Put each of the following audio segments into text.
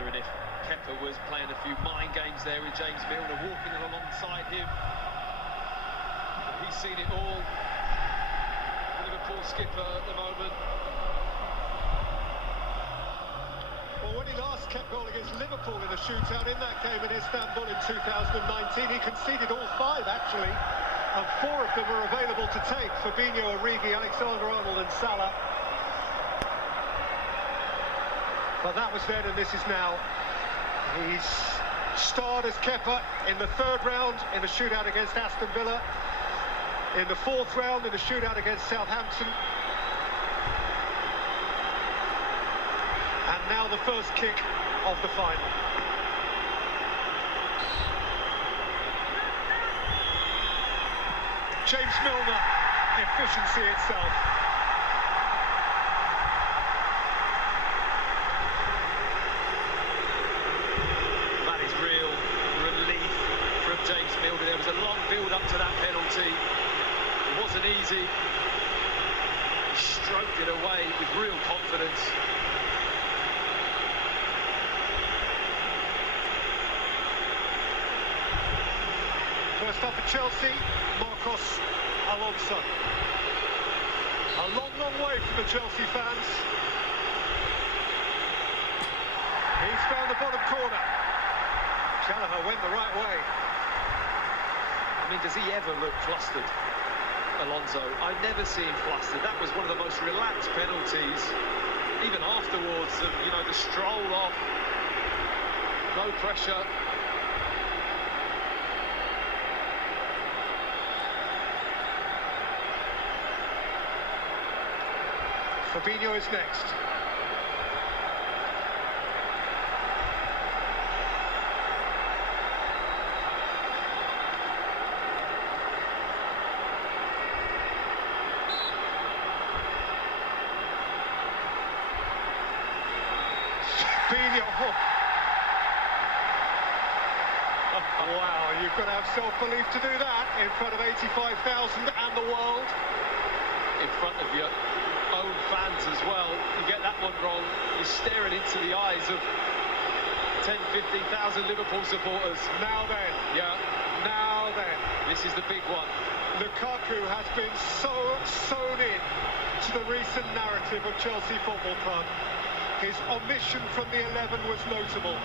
wondering if Kepa was playing a few mind games there with James Milner, walking alongside him. But he's seen it all. The Liverpool skipper at the moment. Well, when he last kept goal against Liverpool in a shootout in that game in Istanbul in 2019, he conceded all 5, actually, and 4 of them were available to take. Fabinho, Origi, Alexander-Arnold and Salah. But that was then and this is now. He's starred as Kepa in the 3rd round in a shootout against Aston Villa, in the 4th round in a shootout against Southampton, and now the first kick of the final. James Milner, efficiency itself. That is real relief from James Milner. There was a long build-up to that penalty. It wasn't easy. He stroked it away with real confidence. First up for Chelsea, Marcos Alonso. A long, long way from the Chelsea fans. He's found the bottom corner. Gallagher went the right way. I mean, does he ever look flustered, Alonso? I never see him flustered. That was one of the most relaxed penalties. Even afterwards, the stroll off, no pressure. Fabinho is next. Fabinho. Wow, you've got to have self-belief to do that in front of 85,000 and the world. In front of your own fans as well. You get that one wrong, you're staring into the eyes of 10, 15,000 Liverpool supporters. Now then. Yeah. Now then. This is the big one. Lukaku has been so sewn in to the recent narrative of Chelsea Football Club. His omission from the 11 was notable.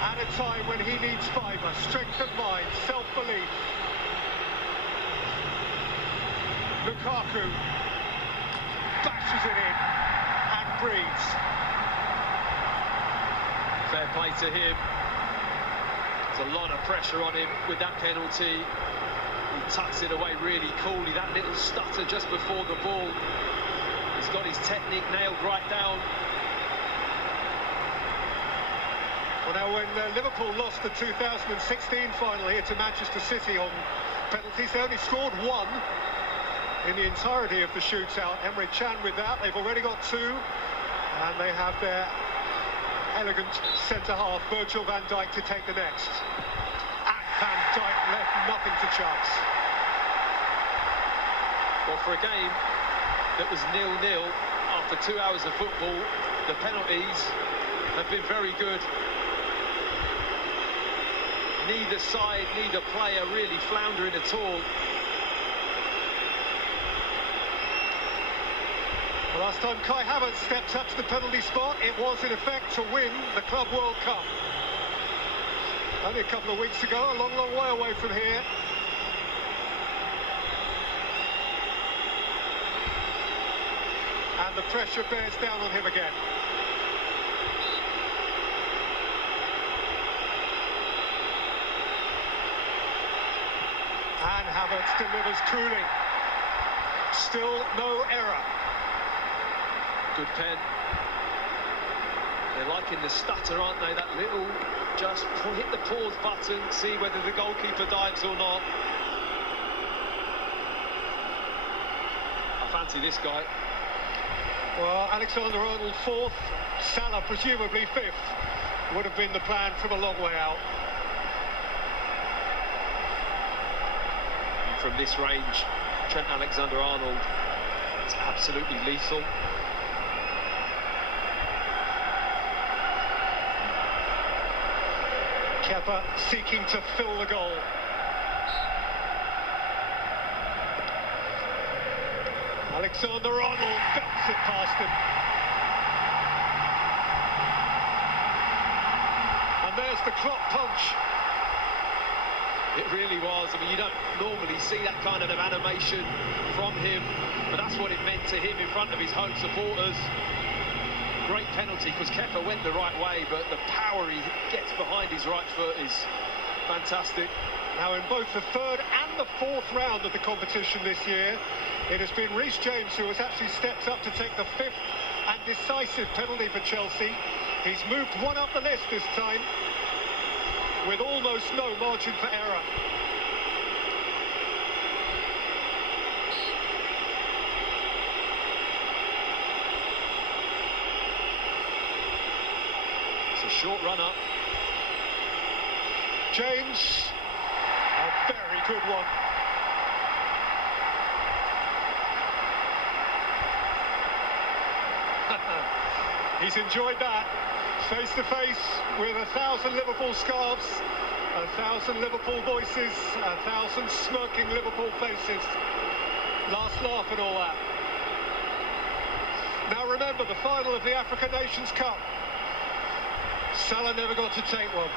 At a time when he needs fibre, strength of mind, self-belief. Lukaku bashes it in and breathes. Fair play to him. There's a lot of pressure on him with that penalty. He tucks it away really coolly. That little stutter just before the ball. He's got his technique nailed right down. Well, now when Liverpool lost the 2016 final here to Manchester City on penalties, they only scored 1 in the entirety of the shootout. Emre Can with that. They've already got 2, and they have their elegant centre-half, Virgil van Dijk, to take the next. And Van Dijk left nothing to chance. Well, for a game that was 0-0 after 2 hours of football, the penalties have been very good. Neither side, neither player really floundering at all. The last time Kai Havertz stepped up to the penalty spot, it was in effect to win the Club World Cup. Only a couple of weeks ago, a long, long way away from here. And the pressure bears down on him again. And Havertz delivers coolly. Still no error. Good pen. They're liking the stutter, aren't they? That little, just hit the pause button, see whether the goalkeeper dives or not. I fancy this guy. Well, Alexander-Arnold 4th, Salah presumably 5th, would have been the plan from a long way out. And from this range, Trent Alexander-Arnold, it's absolutely lethal. Kepa seeking to fill the goal. Alexander-Arnold belts it past him. And there's the clock punch. It really was. I mean, you don't normally see that kind of animation from him, but that's what it meant to him in front of his home supporters. Great penalty, because Kepa went the right way, but the power he gets behind his right foot is fantastic. Now, in both the third and the fourth round of the competition this year, it has been Reece James who has actually stepped up to take the fifth and decisive penalty for Chelsea. He's moved one up the list this time, with almost no margin for error. It's a short run up. James, a very good one. He's enjoyed that. Face to face with 1,000 Liverpool scarves, 1,000 Liverpool voices, 1,000 smirking Liverpool faces. Last laugh and all that. Now remember, the final of the African Nations Cup. Salah never got to take one.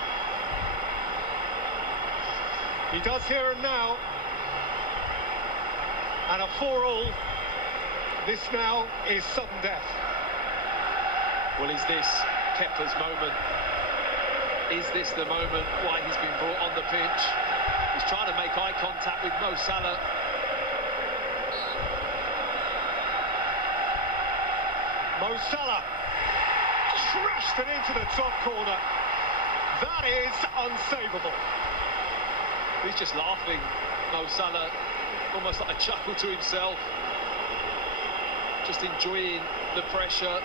He does here and now. And a 4-all. This now is sudden death. Well, is this Kepa's moment? Is this the moment why he's been brought on the pitch? He's trying to make eye contact with Mo Salah. Mo Salah crashed it into the top corner. That is unsavable. He's just laughing, Mo Salah, almost like a chuckle to himself. Just enjoying the pressure,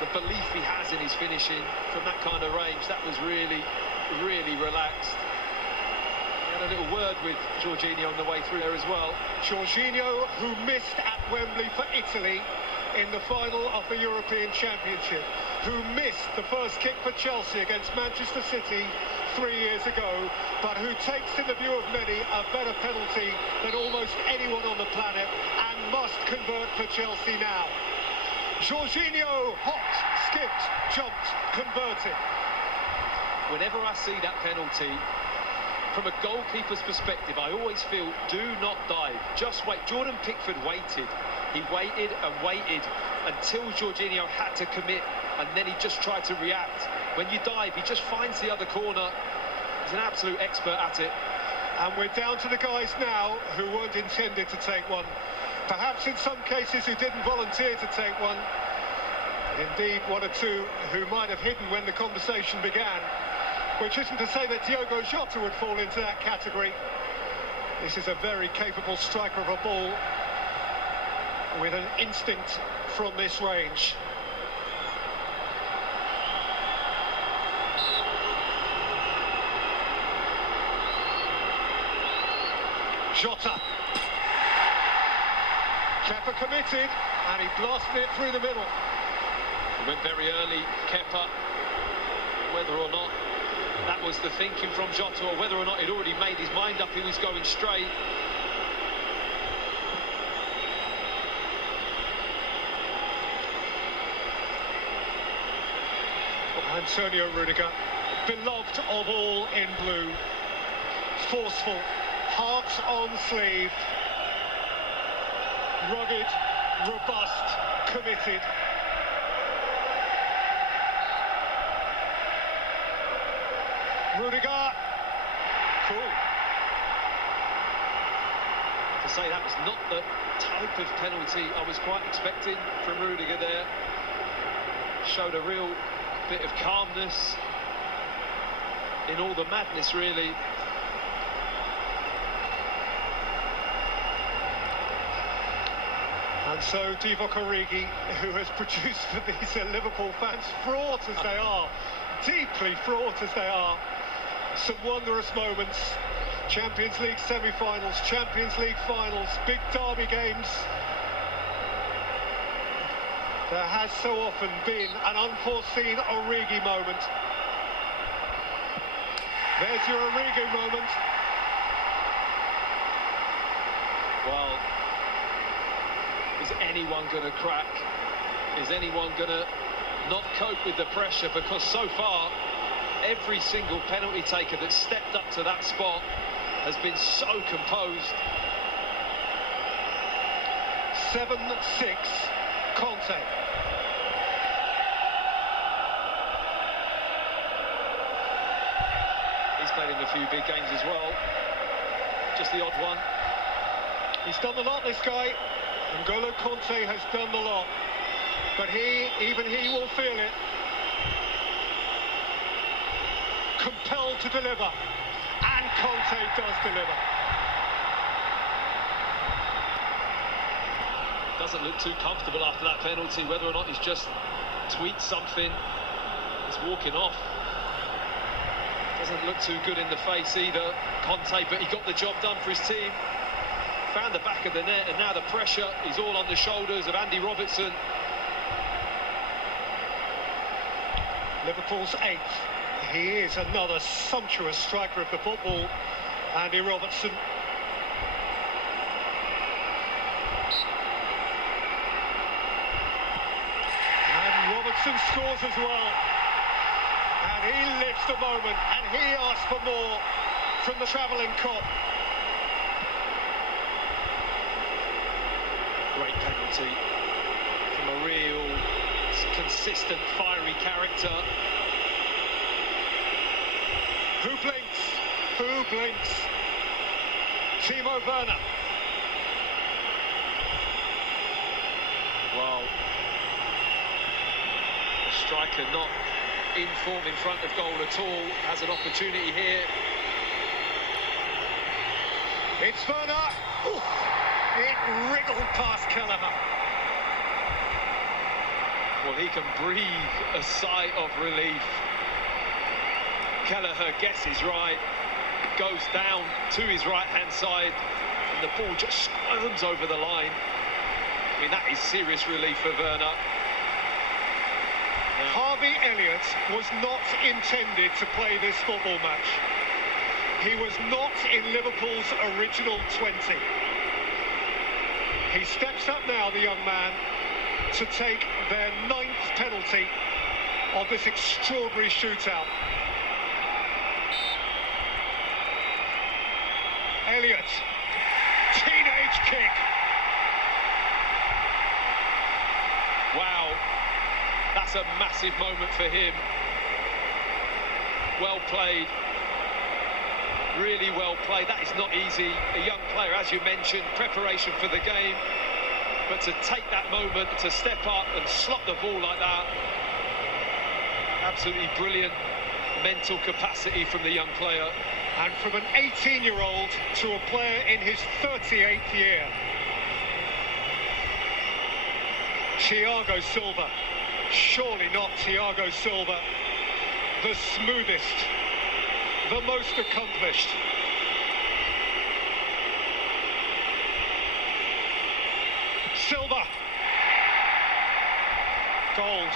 the belief he has in his finishing from that kind of range. That was really, really relaxed. He had a little word with Jorginho on the way through there as well. Jorginho, who missed at Wembley for Italy in the final of the European Championship, who missed the first kick for Chelsea against Manchester City 3 years ago, but who takes, in the view of many, a better penalty than almost anyone on the planet and must convert for Chelsea now. Jorginho hopped, skipped, jumped, converted. Whenever I see that penalty, from a goalkeeper's perspective, I always feel, do not dive, just wait. Jordan Pickford waited. He waited and waited until Jorginho had to commit, and then he just tried to react. When you dive, he just finds the other corner. He's an absolute expert at it. And we're down to the guys now who weren't intended to take one. Perhaps in some cases who didn't volunteer to take one. Indeed, one or two who might have hidden when the conversation began. Which isn't to say that Diogo Jota would fall into that category. This is a very capable striker of a ball with an instinct from this range. Jota. Kepa committed, and he blasted it through the middle. He went very early, Kepa. Whether or not that was the thinking from Jota, or whether or not he'd already made his mind up he was going straight. Antonio Rudiger, beloved of all in blue. Forceful, heart on sleeve. Rugged, robust, committed. Rudiger, cool. To say that was not the type of penalty I was quite expecting from Rudiger there. Showed a real bit of calmness in all the madness, really. And so Divock Origi, who has produced for these Liverpool fans, fraught as they are, deeply fraught as they are, some wondrous moments. Champions League semi-finals, Champions League finals, big derby games. There has so often been an unforeseen Origi moment. There's your Origi moment. Well, is anyone going to crack? Is anyone going to not cope with the pressure? Because so far, every single penalty taker that stepped up to that spot has been so composed. 7-6, Conte. He's played in a few big games as well. Just the odd one. He's done a lot, this guy. N'Golo Conte has done a lot. But even he will feel it. Compelled to deliver. And Conte does deliver. Doesn't look too comfortable after that penalty, whether or not he's just tweaked something. He's walking off. Doesn't look too good in the face either, Conte, but he got the job done for his team. Found the back of the net, and now the pressure is all on the shoulders of Andy Robertson. Liverpool's 8th. He is another sumptuous striker of the football, Andy Robertson. And Robertson scores as well. And he lives the moment, and he asks for more from the travelling cop. Great penalty from a real consistent, fiery character. Who blinks? Who blinks? Timo Werner. Well, a striker not in form in front of goal at all has an opportunity here. It's Werner. Ooh, it wriggled past Kelleher. Well, he can breathe a sigh of relief. Kelleher guesses right, goes down to his right-hand side, and the ball just squirms over the line. I mean, that is serious relief for Werner. Harvey Elliott was not intended to play this football match. He was not in Liverpool's original 20. He steps up now, the young man, to take their 9th penalty of this extraordinary shootout. Elliott, teenage kick. Wow, that's a massive moment for him. Well played, really well played. That is not easy. A young player, as you mentioned, preparation for the game. But to take that moment, to step up and slot the ball like that, absolutely brilliant mental capacity from the young player. And from an 18-year-old to a player in his 38th year. Thiago Silva, surely not Thiago Silva, the smoothest, the most accomplished. Silva, gold.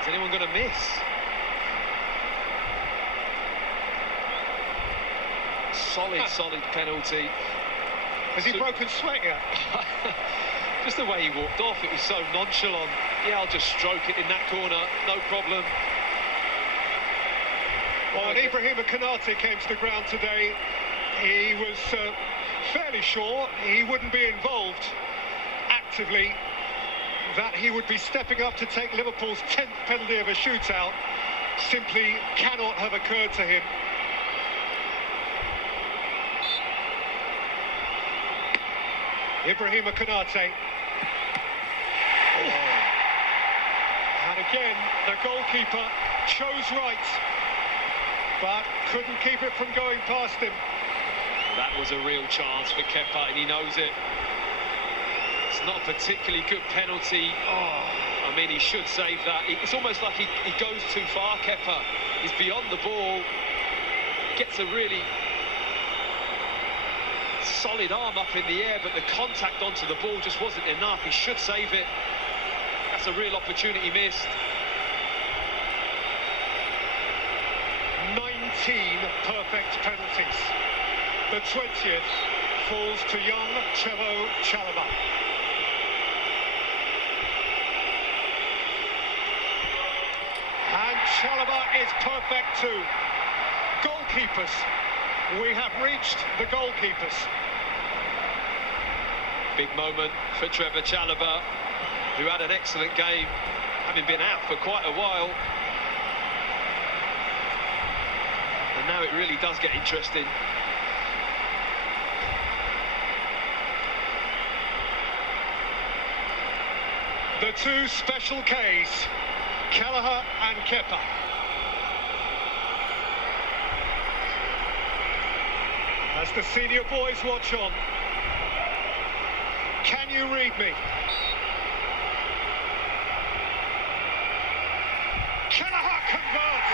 Is anyone going to miss? Solid penalty. Has he broken sweat yet? Just the way he walked off, it was so nonchalant. Yeah, I'll just stroke it in that corner, no problem. Well, when Ibrahima Konate came to the ground today, he was fairly sure he wouldn't be involved actively, that he would be stepping up to take Liverpool's 10th penalty of a shootout. Simply cannot have occurred to him. Ibrahima Konate. And again, the goalkeeper chose right, but couldn't keep it from going past him. That was a real chance for Kepa, and he knows it. It's not a particularly good penalty. I mean, he should save that. It's almost like he goes too far, Kepa. He's beyond the ball, gets a really solid arm up in the air, but the contact onto the ball just wasn't enough. He should save it. That's a real opportunity missed. perfect penalties. The 20th falls to young Chevo Chalobah. And Chalobah is perfect too. Goalkeepers. We have reached the goalkeepers. Big moment for Trevor Chalobah, who had an excellent game, having been out for quite a while. And now it really does get interesting. The two special Ks, Kelleher and Kepa. As the senior boys watch on, can you read me? Kelleher converts!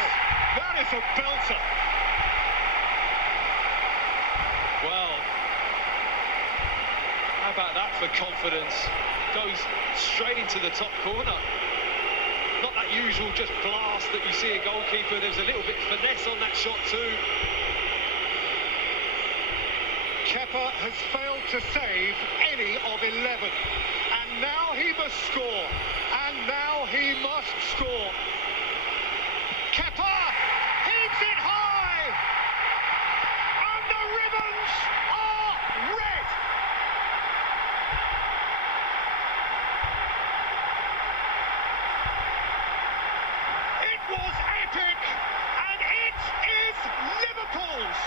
That is a belter! Well, how about that for confidence? Goes straight into the top corner. Not that usual just blast that you see a goalkeeper. There's a little bit of finesse on that shot too. Kepa has failed to save any of 11, and now he must score, and now he must score. Kepa heaves it high, and the ribbons are red. It was epic, and it is Liverpool's.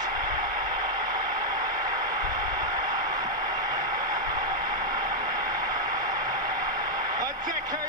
A decade